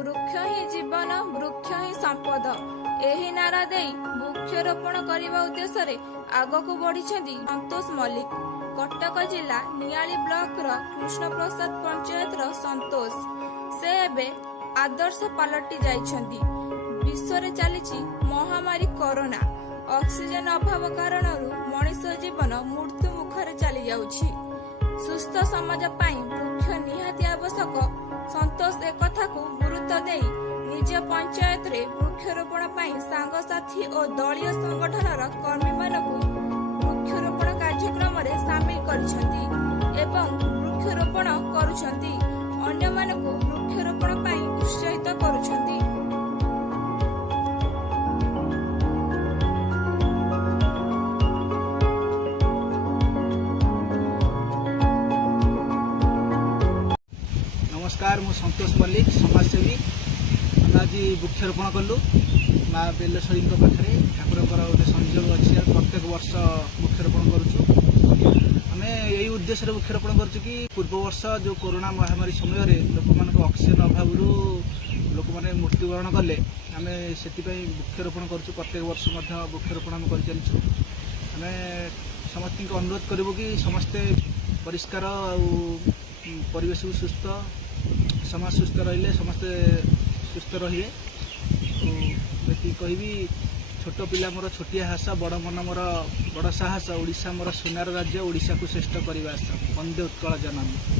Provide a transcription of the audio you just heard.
वृक्ष ही जीवन वृक्ष ही संपद एही नारा दे वृक्षरोपण करने उद्देश्य आगक बढ़ी संतोष मल्लिक। कटक जिला नियाली ब्लॉक कृष्णप्रसाद पंचायत संतोष से एबे आदर्श पलटि जाइछंती। विश्व रे चली महामारी कोरोना ऑक्सीजन अभाव कारण मनुष्य जीवन मृत्यु मुखरे चली जाउछि। सुस्थ समाज पाई वृक्ष निहाती आवश्यक। संतोष एक कथा को गुरुत्व दे निज पंचायत रे वृक्षरोपण पाई सांगसाथी और दलीय संगठनर कर्मी मानकु वृक्षरोपण कार्यक्रम रे शामिल करिसंती एवं वृक्षरोपण करुछंती। अन्य मानकु वृक्षरोपण पाई उत्साहित करुछंती। नमस्कार, मु संतोष मल्लिक समाजसेवी। आम आज वृक्षरोपण कलु माँ बेलेश्वरी पाखे ठाकुर गोटे संयोग अच्छी प्रत्येक वर्ष वृक्षरोपण करुचु। आम यही उद्देश्य वृक्षरोपण करुचु कि पूर्व वर्ष जो कोरोना महामारी समय लोक मान ऑक्सीजन अभाव लोक मैंने मृत्युवरण कले आम से वृक्षरोपण करुचु। प्रत्येक वर्ष वृक्षरोपण आम कर चलु। आम समस्त अनुरोध करूँ कि समस्ते परिष्कार परिवेश सुस्थ समाज सुस्थ रहिले समस्ते सुस्थ रहिए। कहबी छोट पिला मोर छोटिया हास बड़ मन मोर बड़ साहस। ओडिशा मोर सोनार राज्य, ओडिशा को श्रेष्ठ करने आस। वंदे उत्कल जननी।